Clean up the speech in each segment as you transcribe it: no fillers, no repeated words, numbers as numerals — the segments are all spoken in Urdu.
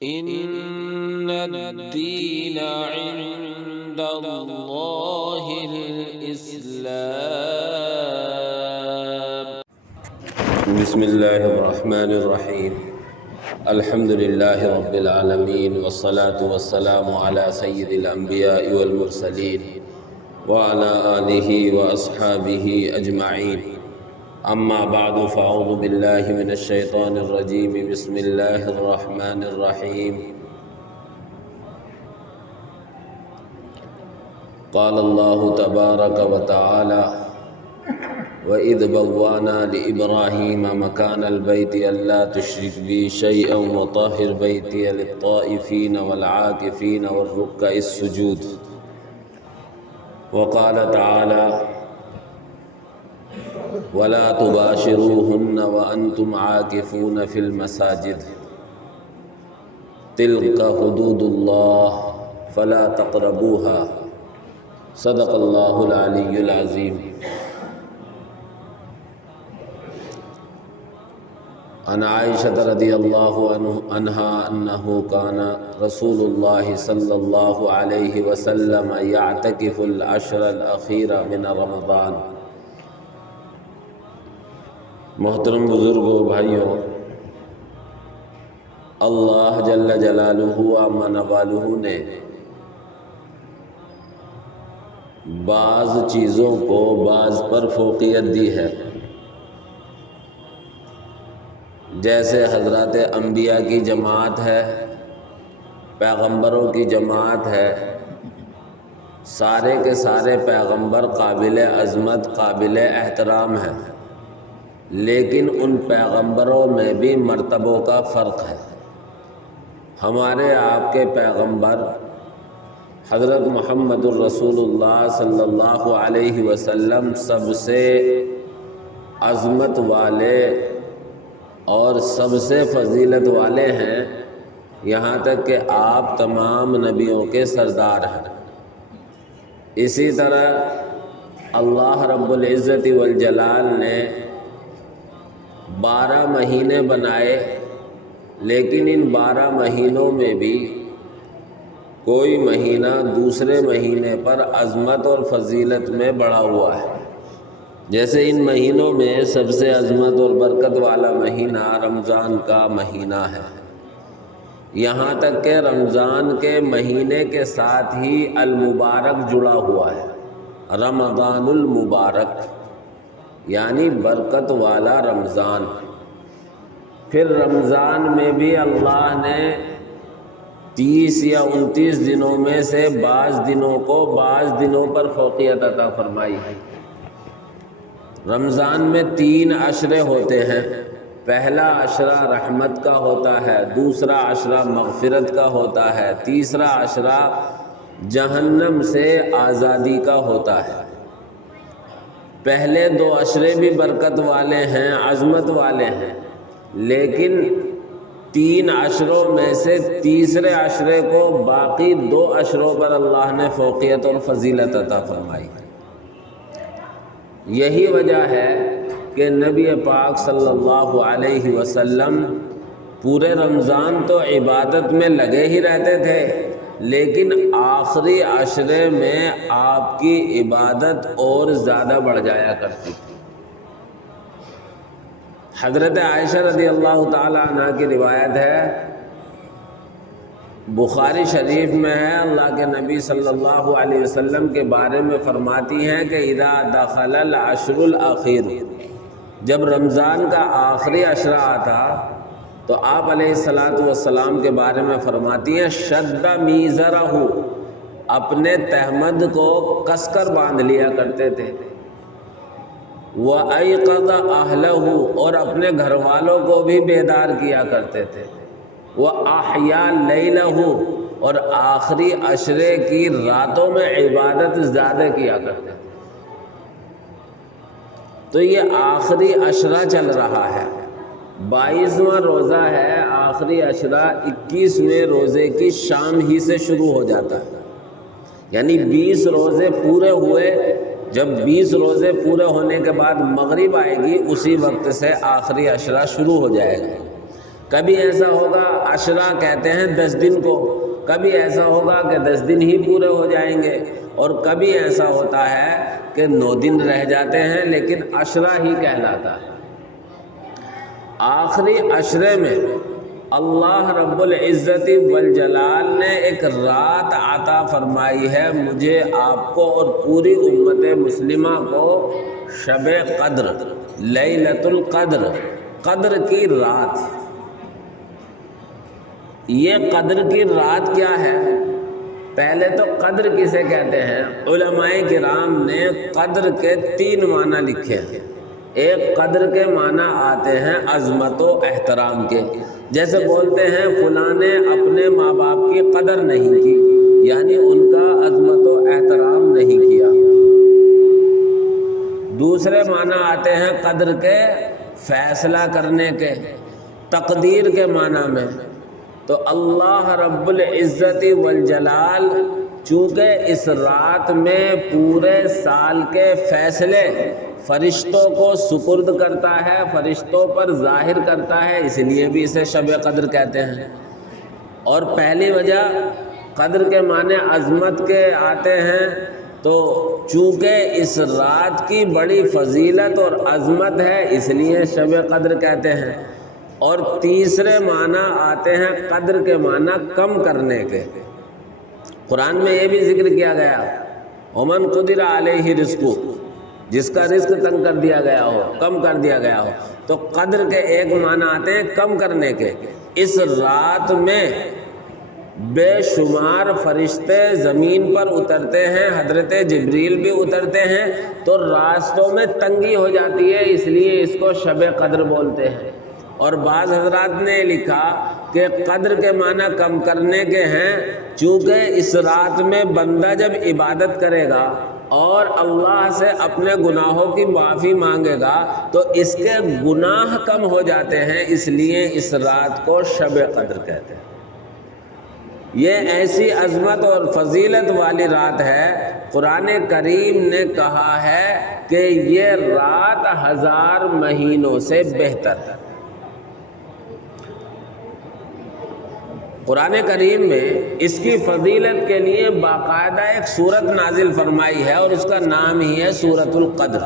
إن الدين عند الله الإسلام. بسم الله الرحمن الرحيم. الحمد لله رب العالمين، والصلاة والسلام على سيد الأنبياء والمرسلين وعلى آله وأصحابه أجمعين. أما بعد، فأعوذ بالله من الشيطان الرجيم. بسم الله الرحمن الرحيم. قال الله تبارك وتعالى: وَإِذْ بَوَّأْنَا لِإِبْرَاهِيمَ مَكَانَ الْبَيْتِ أَلَّا تُشْرِكْ بِي شَيْئًا وَطَهِّرْ بَيْتِيَ لِلطَّائِفِينَ وَالْعَاكِفِينَ وَالرُّكَّعِ السُّجُودِ. وقال تعالى: ولا تباشروهن وأنتم عاكفون في المساجد تلك حدود الله فلا تقربوها. صدق الله العلي العظيم. عن عائشة رضي الله عنها أنه كان رسول الله صلى الله عليه وسلم يعتكف العشر الأخيرة من رمضان. محترم بزرگوں، بھائیوں، اللہ جل جلالہ عما نوالہ نے بعض چیزوں کو بعض پر فوقیت دی ہے، جیسے حضرات انبیاء کی جماعت ہے، پیغمبروں کی جماعت ہے. سارے کے سارے پیغمبر قابل عظمت، قابل احترام ہیں، لیکن ان پیغمبروں میں بھی مرتبوں کا فرق ہے. ہمارے آپ کے پیغمبر حضرت محمد الرسول اللہ صلی اللہ علیہ وسلم سب سے عظمت والے اور سب سے فضیلت والے ہیں، یہاں تک کہ آپ تمام نبیوں کے سردار ہیں. اسی طرح اللہ رب العزت والجلال نے 12 مہینے بنائے، لیکن ان 12 مہینوں میں بھی کوئی مہینہ دوسرے مہینے پر عظمت اور فضیلت میں بڑھا ہوا ہے. جیسے ان مہینوں میں سب سے عظمت اور برکت والا مہینہ رمضان کا مہینہ ہے، یہاں تک کہ رمضان کے مہینے کے ساتھ ہی المبارک جڑا ہوا ہے. رمضان المبارک یعنی برکت والا رمضان. پھر رمضان میں بھی اللہ نے 30 یا 29 دنوں میں سے بعض دنوں کو بعض دنوں پر فوقیت عطا فرمائی ہے. رمضان میں 3 عشرے ہوتے ہیں. پہلا عشرہ رحمت کا ہوتا ہے، دوسرا عشرہ مغفرت کا ہوتا ہے، تیسرا عشرہ جہنم سے آزادی کا ہوتا ہے. پہلے 2 عشرے بھی برکت والے ہیں، عظمت والے ہیں، لیکن 3 عشروں میں سے تیسرے عشرے کو باقی 2 عشروں پر اللہ نے فوقیت اور فضیلت عطا فرمائی. یہی وجہ ہے کہ نبی پاک صلی اللہ علیہ وسلم پورے رمضان تو عبادت میں لگے ہی رہتے تھے، لیکن آخری عشرے میں آپ کی عبادت اور زیادہ بڑھ جایا کرتی. حضرت عائشہ رضی اللہ تعالی عنہ کی روایت ہے، بخاری شریف میں ہے، اللہ کے نبی صلی اللہ علیہ وسلم کے بارے میں فرماتی ہیں کہ اذا دخل العشر الاخیر، جب رمضان کا آخری عشرہ آتا تو آپ علیہ السلام کے بارے میں فرماتی ہیں شد میزرہ، اپنے تہمد کو کس کر باندھ لیا کرتے تھے، وَأَيْقَظَ أَهْلَهُ، اور اپنے گھر والوں کو بھی بیدار کیا کرتے تھے، وَأَحْيَا لَيْلَهُ، اور آخری عشرے کی راتوں میں عبادت زیادہ کیا کرتے تھے. تو یہ آخری عشرہ چل رہا ہے، 22واں روزہ ہے، آخری عشرہ 21ویں روزے کی شام ہی سے شروع ہو جاتا ہے. یعنی 20 روزے پورے ہوئے، جب 20 روزے پورے ہونے کے بعد مغرب آئے گی، اسی وقت سے آخری عشرہ شروع ہو جائے گا. کبھی ایسا ہوگا عشرہ کہتے ہیں 10 دن کو، کبھی ایسا ہوگا کہ 10 دن ہی پورے ہو جائیں گے، اور کبھی ایسا ہوتا ہے کہ 9 دن رہ جاتے ہیں لیکن عشرہ ہی کہلاتا ہے۔ آخری عشرے میں اللہ رب العزت والجلال نے ایک رات عطا فرمائی ہے مجھے، آپ کو اور پوری امت مسلمہ کو، شب قدر، لیلۃ القدر، قدر کی رات۔ یہ قدر کی رات کیا ہے؟ پہلے تو قدر کسے کہتے ہیں؟ علماء کرام نے قدر کے 3 معنی لکھے ہیں۔ ایک قدر کے معنی آتے ہیں عظمت و احترام کے، جیسے بولتے ہیں فلاں نے اپنے ماں باپ کی قدر نہیں کی، یعنی ان کا عظمت و احترام نہیں کیا۔ دوسرے معنی آتے ہیں قدر کے فیصلہ کرنے کے، تقدیر کے معنی میں۔ تو اللہ رب العزت والجلال چونکہ اس رات میں پورے سال کے فیصلے فرشتوں کو سپرد کرتا ہے، فرشتوں پر ظاہر کرتا ہے، اس لیے بھی اسے شب قدر کہتے ہیں۔ اور پہلی وجہ قدر کے معنی عظمت کے آتے ہیں، تو چونکہ اس رات کی بڑی فضیلت اور عظمت ہے اس لیے شب قدر کہتے ہیں۔ اور تیسرے معنی آتے ہیں قدر کے معنی کم کرنے کے۔ قرآن میں یہ بھی ذکر کیا گیا وَمَنْ قُدِرَ عَلَيْهِ رِزْقُهُ، جس کا رزق تنگ کر دیا گیا ہو، کم کر دیا گیا ہو، تو قدر کے ایک معنی آتے ہیں کم کرنے کے۔ اس رات میں بے شمار فرشتے زمین پر اترتے ہیں، حضرت جبریل بھی اترتے ہیں، تو راستوں میں تنگی ہو جاتی ہے، اس لیے اس کو شب قدر بولتے ہیں۔ اور بعض حضرات نے لکھا کہ قدر کے معنی کم کرنے کے ہیں، چونکہ اس رات میں بندہ جب عبادت کرے گا اور اللہ سے اپنے گناہوں کی معافی مانگے گا تو اس کے گناہ کم ہو جاتے ہیں، اس لیے اس رات کو شب قدر کہتے ہیں۔ یہ ایسی عظمت اور فضیلت والی رات ہے، قرآن کریم نے کہا ہے کہ یہ رات 1000 مہینوں سے بہتر ہے۔ قرآن کریم میں اس کی فضیلت کے لیے باقاعدہ ایک سورت نازل فرمائی ہے، اور اس کا نام ہی ہے سورۃ القدر۔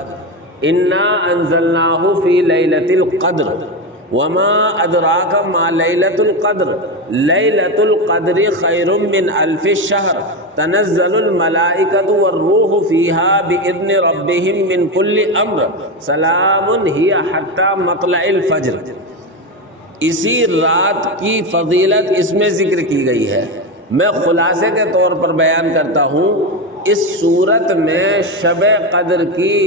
انا انزلناہ فی لیلۃ القدر وما ادراک ما لیلۃ القدر لیلۃ القدر خیر من الف شہر تنزل الملائکۃ والروح فیہا باذن ربہم من کل امر سلام ہی حتی مطلع الفجر۔ اسی رات کی فضیلت اس میں ذکر کی گئی ہے۔ میں خلاصے کے طور پر بیان کرتا ہوں، اس صورت میں شب قدر کی،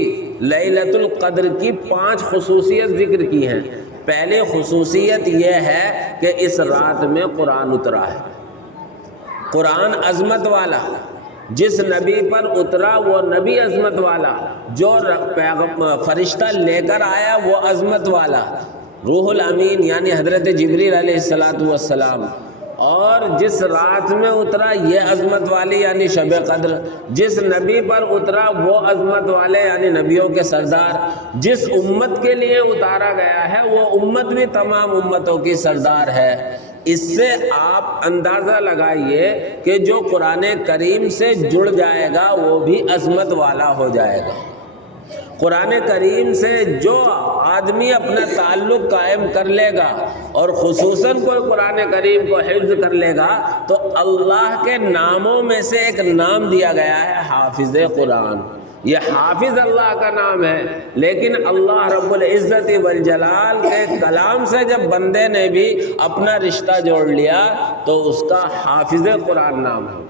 لیلۃ القدر کی 5 خصوصیت ذکر کی ہیں۔ پہلی خصوصیت یہ ہے کہ اس رات میں قرآن اترا ہے۔ قرآن عظمت والا، جس نبی پر اترا وہ نبی عظمت والا، جو فرشتہ لے کر آیا وہ عظمت والا، روح الامین یعنی حضرت جبریل علیہ السلام۔ اور جس رات میں اترا یہ عظمت والی یعنی شب قدر، جس نبی پر اترا وہ عظمت والے یعنی نبیوں کے سردار، جس امت کے لیے اتارا گیا ہے وہ امت بھی تمام امتوں کی سردار ہے۔ اس سے آپ اندازہ لگائیے کہ جو قرآن کریم سے جڑ جائے گا وہ بھی عظمت والا ہو جائے گا۔ قرآن کریم سے جو آدمی اپنا تعلق قائم کر لے گا اور خصوصاً کوئی قرآن کریم کو حفظ کر لے گا تو اللہ کے ناموں میں سے ایک نام دیا گیا ہے حافظ قرآن۔ یہ حافظ اللہ کا نام ہے، لیکن اللہ رب العزت والجلال کے کلام سے جب بندے نے بھی اپنا رشتہ جوڑ لیا تو اس کا حافظ قرآن نام ہے۔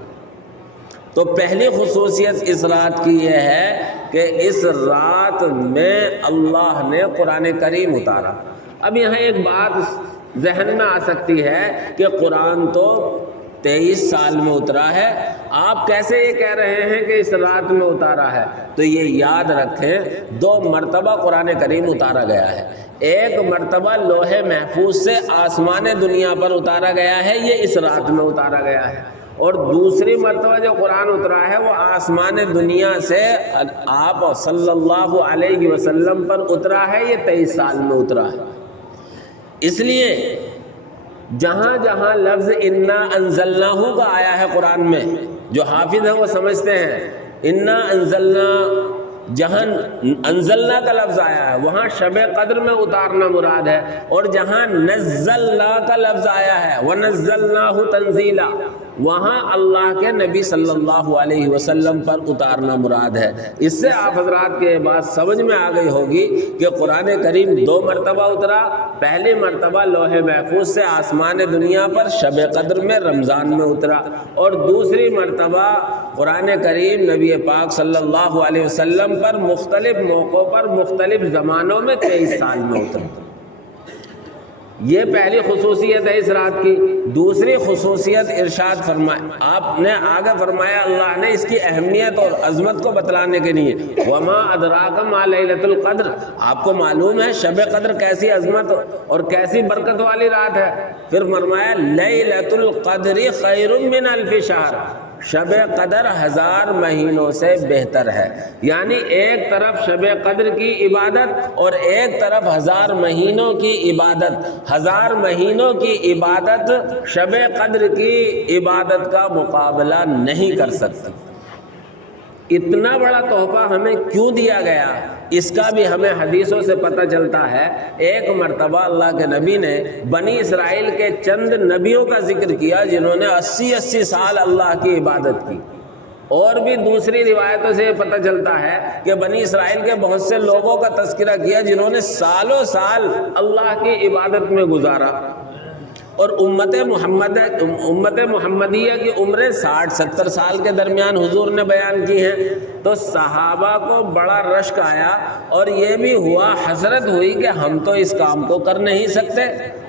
تو پہلی خصوصیت اس رات کی یہ ہے کہ اس رات میں اللہ نے قرآن کریم اتارا۔ اب یہاں ایک بات ذہن میں آ سکتی ہے کہ قرآن تو 23 سال میں اترا ہے، آپ کیسے یہ کہہ رہے ہیں کہ اس رات میں اتارا ہے؟ تو یہ یاد رکھیں 2 مرتبہ قرآن کریم اتارا گیا ہے۔ ایک مرتبہ لوح محفوظ سے آسمان دنیا پر اتارا گیا ہے، یہ اس رات میں اتارا گیا ہے۔ اور دوسری مرتبہ جو قرآن اترا ہے وہ آسمان دنیا سے آپ صلی اللہ علیہ وسلم پر اترا ہے، یہ 23 سال میں اترا ہے۔ اس لیے جہاں جہاں لفظ انا انزلناہ کا آیا ہے قرآن میں، جو حافظ ہیں وہ سمجھتے ہیں انا انزلنا، جہاں انزلنا کا لفظ آیا ہے وہاں شب قدر میں اتارنا مراد ہے، اور جہاں نزلنا کا لفظ آیا ہے وَنَزَّلْنَاهُ تَنزِيلًا وہاں اللہ کے نبی صلی اللہ علیہ وسلم پر اتارنا مراد ہے۔ اس سے آپ حضرات کے بات سمجھ میں آ گئی ہوگی کہ قرآن کریم 2 مرتبہ اترا، پہلی مرتبہ لوح محفوظ سے آسمان دنیا پر شب قدر میں رمضان میں اترا، اور دوسری مرتبہ قرآن کریم نبی پاک صلی اللہ علیہ وسلم پر مختلف موقعوں پر مختلف زمانوں میں 23 سال میں اترا۔ یہ پہلی خصوصیت ہے اس رات کی۔ دوسری خصوصیت ارشاد فرمایا، آپ نے آگے فرمایا اللہ نے اس کی اہمیت اور عظمت کو بتلانے کے لیے وما ادراک ما لیلۃ القدر، آپ کو معلوم ہے شب قدر کیسی عظمت اور کیسی برکت والی رات ہے؟ پھر فرمایا لیلۃ القدر خیر من الف شہر، شب قدر 1000 مہینوں سے بہتر ہے۔ یعنی ایک طرف شب قدر کی عبادت اور ایک طرف 1000 مہینوں کی عبادت، 1000 مہینوں کی عبادت شب قدر کی عبادت کا مقابلہ نہیں کر سکتی۔ اتنا بڑا تحفہ ہمیں کیوں دیا گیا اس کا بھی ہمیں حدیثوں سے پتہ چلتا ہے۔ ایک مرتبہ اللہ کے نبی نے بنی اسرائیل کے چند نبیوں کا ذکر کیا جنہوں نے 80 سال اللہ کی عبادت کی، اور بھی دوسری روایتوں سے یہ پتہ چلتا ہے کہ بنی اسرائیل کے بہت سے لوگوں کا تذکرہ کیا جنہوں نے سالوں سال اللہ کی عبادت میں گزارا، اور امت محمدیہ کی عمریں 60-70 سال کے درمیان حضور نے بیان کی ہیں۔ تو صحابہ کو بڑا رشک آیا اور یہ بھی ہوا، حسرت ہوئی کہ ہم تو اس کام کو کر نہیں سکتے،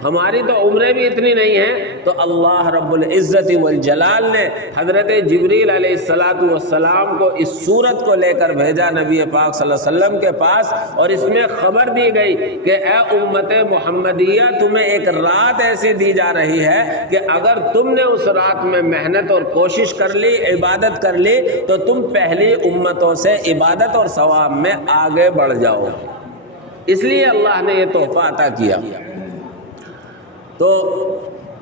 ہماری تو عمریں بھی اتنی نہیں ہیں۔ تو اللہ رب العزت والجلال نے حضرت جبریل علیہ السلام کو اس صورت کو لے کر بھیجا نبی پاک صلی اللہ علیہ وسلم کے پاس، اور اس میں خبر دی گئی کہ اے امت محمدیہ تمہیں ایک رات ایسی دی جا رہی ہے کہ اگر تم نے اس رات میں محنت اور کوشش کر لی، عبادت کر لی، تو تم پہلی امتوں سے عبادت اور ثواب میں آگے بڑھ جاؤ۔ اس لیے اللہ نے یہ تحفہ عطا کیا۔ تو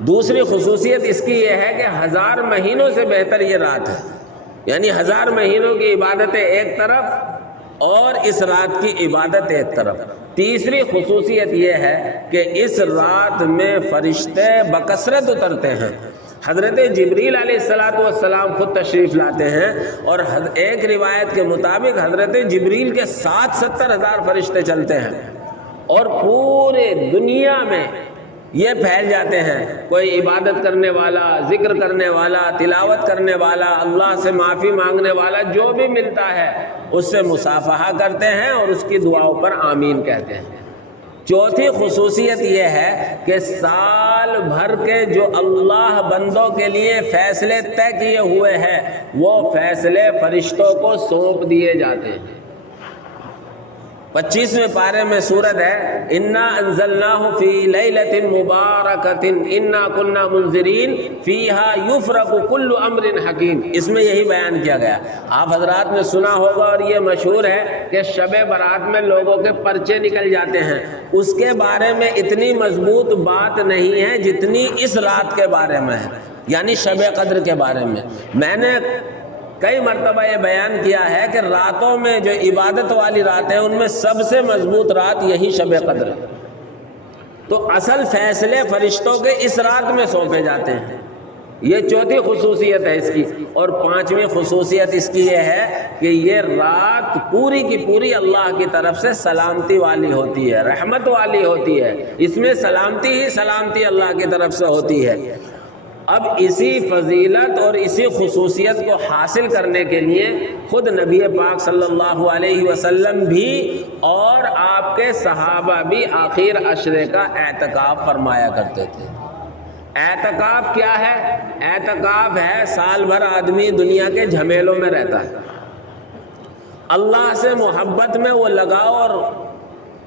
دوسری خصوصیت اس کی یہ ہے کہ 1000 مہینوں سے بہتر یہ رات ہے، یعنی 1000 مہینوں کی عبادتیں ایک طرف اور اس رات کی عبادت ایک طرف۔ تیسری خصوصیت یہ ہے کہ اس رات میں فرشتے بکثرت اترتے ہیں۔ حضرت جبریل علیہ السلام خود تشریف لاتے ہیں، اور ایک روایت کے مطابق حضرت جبریل کے ساتھ 70,000 فرشتے چلتے ہیں، اور پورے دنیا میں یہ پھیل جاتے ہیں۔ کوئی عبادت کرنے والا، ذکر کرنے والا، تلاوت کرنے والا، اللہ سے معافی مانگنے والا، جو بھی ملتا ہے اس سے مصافحہ کرتے ہیں اور اس کی دعاؤں پر آمین کہتے ہیں۔ چوتھی خصوصیت یہ ہے کہ سال بھر کے جو اللہ بندوں کے لیے فیصلے طے کیے ہوئے ہیں وہ فیصلے فرشتوں کو سونپ دیے جاتے ہیں۔ 25ویں پارے میں سورت ہے انا انزلناہ فی لیلۃ مبارکۃ انا کنا منذرین فیہا یفرق کل امر حکیم، اس میں یہی بیان کیا گیا۔ آپ حضرات نے سنا ہوگا اور یہ مشہور ہے کہ شب برات میں لوگوں کے پرچے نکل جاتے ہیں، اس کے بارے میں اتنی مضبوط بات نہیں ہے جتنی اس رات کے بارے میں ہے، یعنی شب قدر کے بارے میں۔ میں نے کئی مرتبہ یہ بیان کیا ہے کہ راتوں میں جو عبادت والی رات ہیں ان میں سب سے مضبوط رات یہی شب قدر ہے۔ تو اصل فیصلے فرشتوں کے اس رات میں سونپے جاتے ہیں۔ یہ چوتھی خصوصیت ہے اس کی۔ اور 5ویں خصوصیت اس کی یہ ہے کہ یہ رات پوری کی پوری اللہ کی طرف سے سلامتی والی ہوتی ہے، رحمت والی ہوتی ہے، اس میں سلامتی ہی سلامتی اللہ کی طرف سے ہوتی ہے۔ اب اسی فضیلت اور اسی خصوصیت کو حاصل کرنے کے لیے خود نبی پاک صلی اللہ علیہ وسلم بھی اور آپ کے صحابہ بھی آخر عشرے کا اعتکاف فرمایا کرتے تھے۔ اعتکاف کیا ہے؟ اعتکاف ہے سال بھر آدمی دنیا کے جھمیلوں میں رہتا ہے، اللہ سے محبت میں وہ لگاؤ اور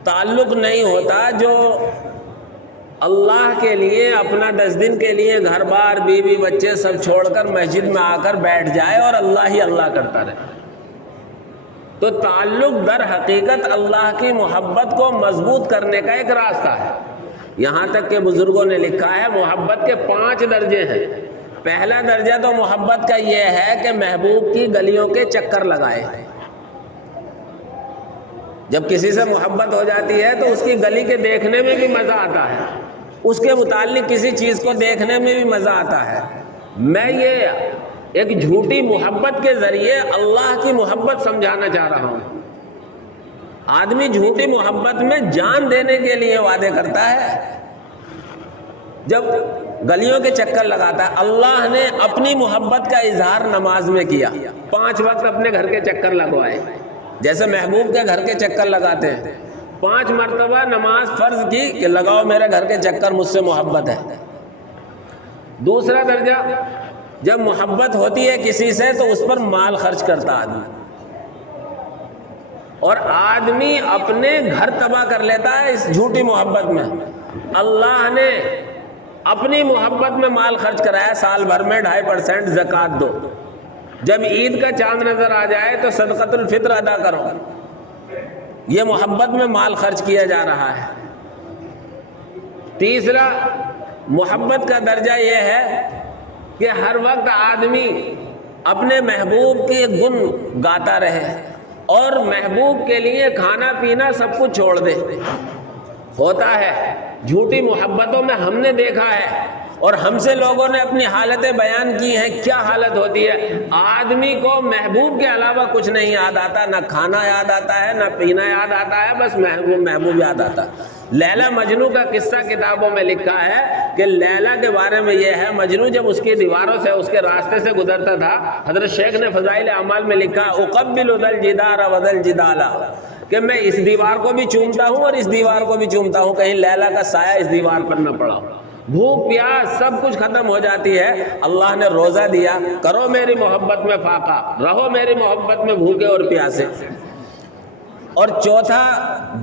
تعلق نہیں ہوتا جو اللہ کے لیے اپنا 10 دن کے لیے گھر بار بیوی بچے سب چھوڑ کر مسجد میں آ کر بیٹھ جائے اور اللہ ہی اللہ کرتا رہے۔ تو تعلق در حقیقت اللہ کی محبت کو مضبوط کرنے کا ایک راستہ ہے، یہاں تک کہ بزرگوں نے لکھا ہے محبت کے 5 درجے ہیں۔ پہلا درجہ تو محبت کا یہ ہے کہ محبوب کی گلیوں کے چکر لگائے۔ جب کسی سے محبت ہو جاتی ہے تو اس کی گلی کے دیکھنے میں بھی مزہ آتا ہے، اس کے متعلق کسی چیز کو دیکھنے میں بھی مزہ آتا ہے۔ میں یہ ایک جھوٹی محبت کے ذریعے اللہ کی محبت سمجھانا چاہ رہا ہوں۔ آدمی جھوٹی محبت میں جان دینے کے لیے وعدے کرتا ہے، جب گلیوں کے چکر لگاتا ہے۔ اللہ نے اپنی محبت کا اظہار نماز میں کیا، 5 وقت اپنے گھر کے چکر لگوائے، جیسے محبوب کے گھر کے چکر لگاتے ہیں۔ 5 مرتبہ نماز فرض کی کہ لگاؤ میرے گھر کے چکر، مجھ سے محبت ہے۔ دوسرا درجہ، جب محبت ہوتی ہے کسی سے تو اس پر مال خرچ کرتا آدمی، اور آدمی اپنے گھر تباہ کر لیتا ہے اس جھوٹی محبت میں۔ اللہ نے اپنی محبت میں مال خرچ کرایا، سال بھر میں 2.5% زکوٰۃ دو، جب عید کا چاند نظر آ جائے تو صدقۃ الفطر ادا کرو۔ یہ محبت میں مال خرچ کیا جا رہا ہے۔ تیسرا، محبت کا درجہ یہ ہے کہ ہر وقت آدمی اپنے محبوب کے گن گاتا رہے اور محبوب کے لیے کھانا پینا سب کچھ چھوڑ دے۔ ہوتا ہے جھوٹی محبتوں میں، ہم نے دیکھا ہے اور ہم سے لوگوں نے اپنی حالتیں بیان کی ہیں۔ کیا حالت ہوتی ہے؟ آدمی کو محبوب کے علاوہ کچھ نہیں یاد آتا، نہ کھانا یاد آتا ہے، نہ پینا یاد آتا ہے، بس محبوب یاد آتا ہے۔ لیلا مجنو کا قصہ کتابوں میں لکھا ہے کہ لیلا کے بارے میں یہ ہے، مجنو جب اس کی دیواروں سے، اس کے راستے سے گزرتا تھا، حضرت شیخ نے فضائل اعمال میں لکھا اقبل ذا الجدار وذا الجدال، کہ میں اس دیوار کو بھی چومتا ہوں اور اس دیوار کو بھی چومتا ہوں، کہیں لیلا کا سایہ اس دیوار پر نہ پڑا۔ بھوک پیاس سب کچھ ختم ہو جاتی ہے، اللہ نے روزہ دیا، کرو میری محبت میں فاقہ، رہو میری محبت میں بھوکے اور پیاسے۔ اور چوتھا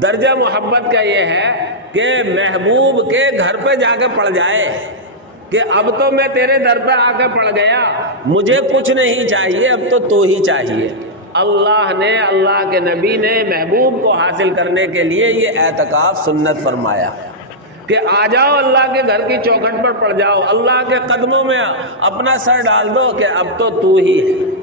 درجہ محبت کا یہ ہے کہ محبوب کے گھر پہ جا کے پڑ جائے کہ اب تو میں تیرے در پہ آ کے پڑ گیا، مجھے کچھ نہیں چاہیے، اب تو ہی چاہیے۔ اللہ نے، اللہ کے نبی نے محبوب کو حاصل کرنے کے لیے یہ اعتکاف سنت فرمایا کہ آ جاؤ اللہ کے گھر کی چوکھٹ پر پڑ جاؤ، اللہ کے قدموں میں اپنا سر ڈال دو کہ اب تو ہی ہے۔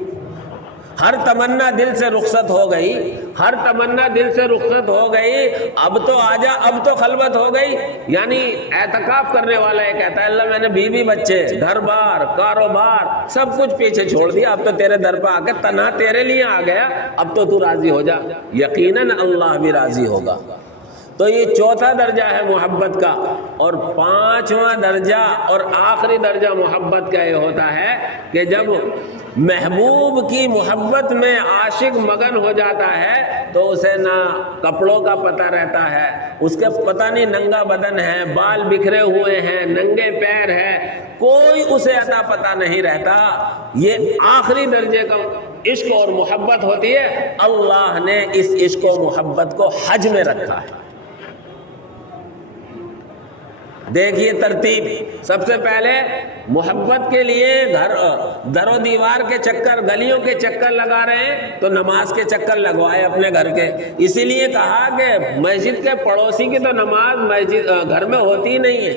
ہر تمنا دل سے رخصت ہو گئی، ہر تمنا دل سے رخصت ہو گئی، اب تو آ جا، اب تو خلوت ہو گئی۔ یعنی اعتکاف کرنے والا یہ کہتا ہے اللہ میں نے بیوی بچے، گھر بار، کاروبار سب کچھ پیچھے چھوڑ دیا، اب تو تیرے در پہ آ کے تنہا تیرے لیے آ گیا، اب تو راضی ہو جا، یقیناً اللہ بھی راضی ہوگا۔ تو یہ چوتھا درجہ ہے محبت کا، اور 5واں درجہ اور آخری درجہ محبت کا یہ ہوتا ہے کہ جب محبوب کی محبت میں عاشق مگن ہو جاتا ہے تو اسے نہ کپڑوں کا پتہ رہتا ہے، اس کے پتہ نہیں ننگا بدن ہے، بال بکھرے ہوئے ہیں، ننگے پیر ہے، کوئی اسے عطا پتہ نہیں رہتا۔ یہ آخری درجے کا عشق اور محبت ہوتی ہے۔ اللہ نے اس عشق و محبت کو حج میں رکھا ہے۔ دیکھیے ترتیب، سب سے پہلے محبت کے لیے گھر در و دیوار کے چکر، گلیوں کے چکر لگا رہے ہیں تو نماز کے چکر لگوائے اپنے گھر کے۔ اسی لیے کہا کہ مسجد کے پڑوسی کی تو نماز مسجد گھر میں ہوتی ہی نہیں ہے۔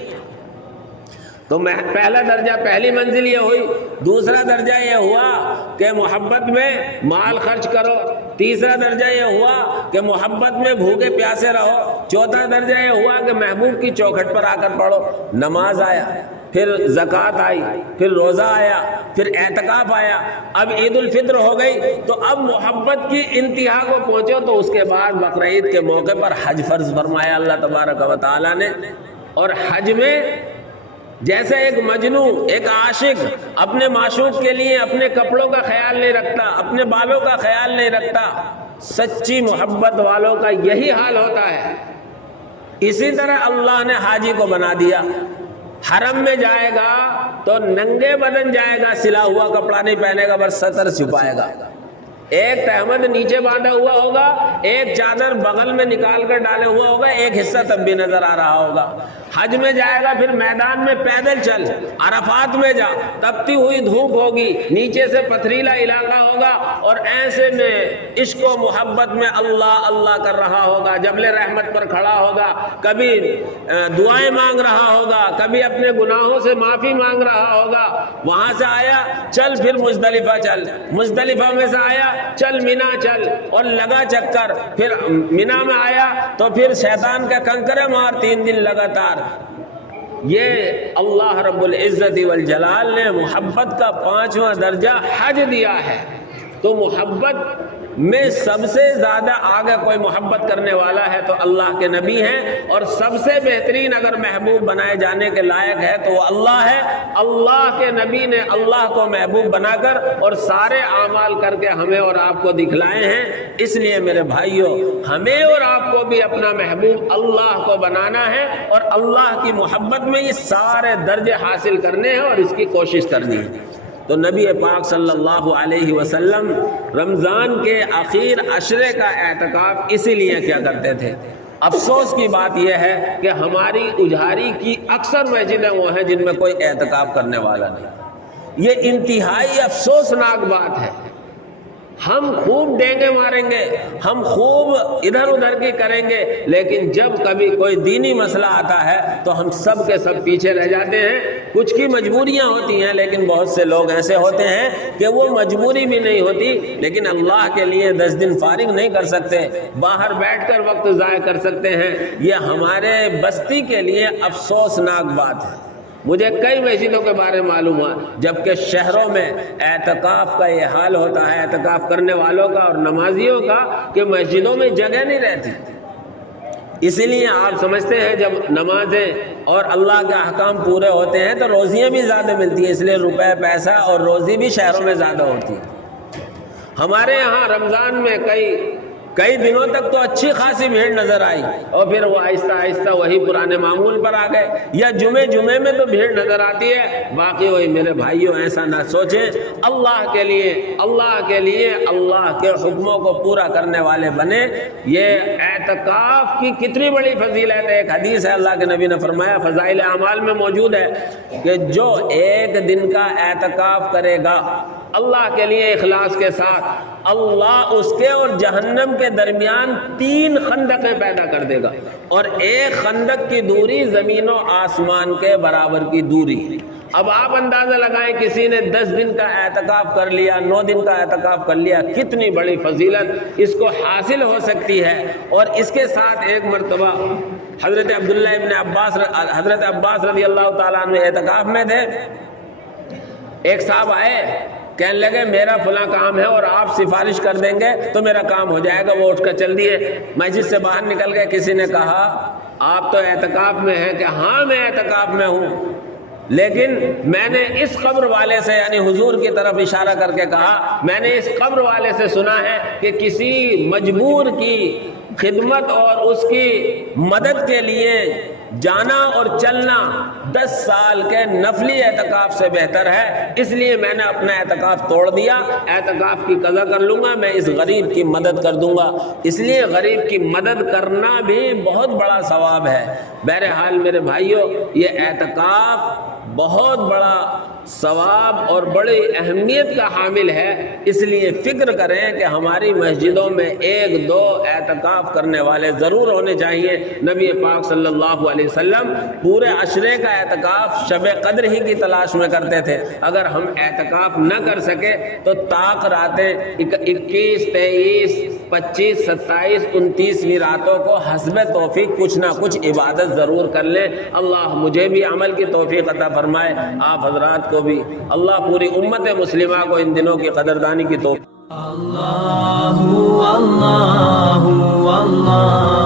تو پہلا درجہ، پہلی منزل یہ ہوئی۔ دوسرا درجہ یہ ہوا کہ محبت میں مال خرچ کرو۔ تیسرا درجہ یہ ہوا کہ محبت میں بھوکے پیاسے رہو۔ چوتھا درجہ یہ ہوا کہ محبوب کی چوکھٹ پر آ کر پڑھو۔ نماز آیا، پھر زکوٰۃ آئی، پھر روزہ آیا، پھر اعتکاف آیا، اب عید الفطر ہو گئی، تو اب محبت کی انتہا کو پہنچو تو اس کے بعد بقرعید کے موقع پر حج فرض فرمایا اللہ تبارک و تعالیٰ نے۔ اور حج میں جیسے ایک مجنو، ایک عاشق اپنے معشوق کے لیے اپنے کپڑوں کا خیال نہیں رکھتا، اپنے بالوں کا خیال نہیں رکھتا، سچی محبت والوں کا یہی حال ہوتا ہے۔ اسی طرح اللہ نے حاجی کو بنا دیا، حرم میں جائے گا تو ننگے بدن جائے گا، سلا ہوا کپڑا نہیں پہنے گا، بس سطر چھپائے گا، ایک تہمد نیچے باندھا ہوا ہوگا، ایک چادر بغل میں نکال کر ڈالے ہوا ہوگا، ایک حصہ تب بھی نظر آ رہا ہوگا۔ حج میں جائے گا پھر میدان میں پیدل چل، عرفات میں جا، تپتی ہوئی دھوپ ہوگی، نیچے سے پتھریلا علاقہ ہوگا، اور ایسے میں عشق و محبت میں اللہ اللہ کر رہا ہوگا، جبل رحمت پر کھڑا ہوگا، کبھی دعائیں مانگ رہا ہوگا، کبھی اپنے گناہوں سے معافی مانگ رہا ہوگا۔ وہاں سے آیا چل پھر مزدلفہ چل، مزدلفہ میں سے آیا چل مینا چل، اور لگا چکر، پھر مینا میں آیا تو پھر شیطان کا کنکرے مار 3 دن لگاتار۔ یہ اللہ رب العزت والجلال نے محبت کا 5واں درجہ حج دیا ہے۔ تو محبت میں سب سے زیادہ آگے کوئی محبت کرنے والا ہے تو اللہ کے نبی ہیں، اور سب سے بہترین اگر محبوب بنائے جانے کے لائق ہے تو وہ اللہ ہے۔ اللہ کے نبی نے اللہ کو محبوب بنا کر اور سارے اعمال کر کے ہمیں اور آپ کو دکھلائے ہیں۔ اس لیے میرے بھائیوں، ہمیں اور آپ کو بھی اپنا محبوب اللہ کو بنانا ہے، اور اللہ کی محبت میں یہ سارے درجے حاصل کرنے ہیں اور اس کی کوشش کرنی ہے۔ تو نبی پاک صلی اللہ علیہ وسلم رمضان کے آخر عشرے کا اعتکاف اسی لیے کیا کرتے تھے۔ افسوس کی بات یہ ہے کہ ہماری اجھاری کی اکثر مسجدیں وہ ہیں جن میں کوئی اعتکاف کرنے والا نہیں۔ یہ انتہائی افسوسناک بات ہے۔ ہم خوب ڈینگے ماریں گے، ہم خوب ادھر ادھر کی کریں گے، لیکن جب کبھی کوئی دینی مسئلہ آتا ہے تو ہم سب کے سب پیچھے رہ جاتے ہیں۔ کچھ کی مجبوریاں ہوتی ہیں، لیکن بہت سے لوگ ایسے ہوتے ہیں کہ وہ مجبوری بھی نہیں ہوتی، لیکن اللہ کے لیے 10 دن فارغ نہیں کر سکتے، باہر بیٹھ کر وقت ضائع کر سکتے ہیں۔ یہ ہمارے بستی کے لیے افسوسناک بات ہے۔ مجھے کئی مسجدوں کے بارے معلوم ہوا، جبکہ شہروں میں اعتکاف کا یہ حال ہوتا ہے، اعتکاف کرنے والوں کا اور نمازیوں کا، کہ مسجدوں میں جگہ نہیں رہتی۔ اسی لیے آپ سمجھتے ہیں جب نمازیں اور اللہ کے احکام پورے ہوتے ہیں تو روزیاں بھی زیادہ ملتی ہیں، اس لیے روپے پیسہ اور روزی بھی شہروں میں زیادہ ہوتی ہے۔ ہمارے یہاں رمضان میں کئی دنوں تک تو اچھی خاصی بھیڑ نظر آئی، اور پھر وہ آہستہ آہستہ وہی پرانے معمول پر آ گئے، یا جمعے میں تو بھیڑ نظر آتی ہے، باقی وہی۔ میرے بھائیوں ایسا نہ سوچیں، اللہ کے لیے اللہ کے حکموں کو پورا کرنے والے بنے۔ یہ اعتکاف کی کتنی بڑی فضیلت ہے۔ ایک حدیث ہے، اللہ کے نبی نے فرمایا، فضائل اعمال میں موجود ہے کہ جو 1 دن کا اعتکاف کرے گا اللہ کے لیے اخلاص کے ساتھ، اللہ اس کے اور جہنم کے درمیان 3 خندقیں پیدا کر دے گا، اور 1 خندق کی دوری زمین و آسمان کے برابر کی دوری۔ اب آپ اندازہ لگائیں، کسی نے 10 دن کا اعتکاف کر لیا، 9 دن کا اعتکاف کر لیا، کتنی بڑی فضیلت اس کو حاصل ہو سکتی ہے۔ اور اس کے ساتھ ایک مرتبہ حضرت عبداللہ ابن عباس حضرت عباس رضی اللہ تعالیٰ عنہ اعتکاف میں تھے۔ ایک صاحب آئے، کہنے لگے میرا فلاں کام ہے اور آپ سفارش کر دیں گے تو میرا کام ہو جائے گا۔ وہ اٹھ کر چل دیے، مسجد سے باہر نکل گئے۔ کسی نے کہا آپ تو اعتکاف میں ہیں؟ کہ ہاں میں اعتکاف میں ہوں، لیکن میں نے اس قبر والے سے، یعنی حضور کی طرف اشارہ کر کے کہا، میں نے اس قبر والے سے سنا ہے کہ کسی مجبور کی خدمت اور اس کی مدد کے لیے جانا اور چلنا 10 سال کے نفلی اعتکاف سے بہتر ہے، اس لیے میں نے اپنا اعتکاف توڑ دیا، اعتکاف کی قضا کر لوں گا، میں اس غریب کی مدد کر دوں گا۔ اس لیے غریب کی مدد کرنا بھی بہت بڑا ثواب ہے۔ بہرحال میرے بھائیوں، یہ اعتکاف بہت بڑا ثواب اور بڑی اہمیت کا حامل ہے، اس لیے فکر کریں کہ ہماری مسجدوں میں 1-2 اعتکاف کرنے والے ضرور ہونے چاہیے۔ نبی پاک صلی اللہ علیہ وسلم پورے عشرے کا اعتکاف شب قدر ہی کی تلاش میں کرتے تھے۔ اگر ہم اعتکاف نہ کر سکے تو طاق راتیں 21، 23، 25، 27، 29ویں راتوں کو حسب توفیق کچھ نہ کچھ عبادت ضرور کر لیں۔ اللہ مجھے بھی عمل کی توفیق عطا فرمائے، آپ حضرات کو بھی۔ اللہ پوری امت مسلمہ کو ان دنوں کی قدردانی کی توفیق۔ اللہ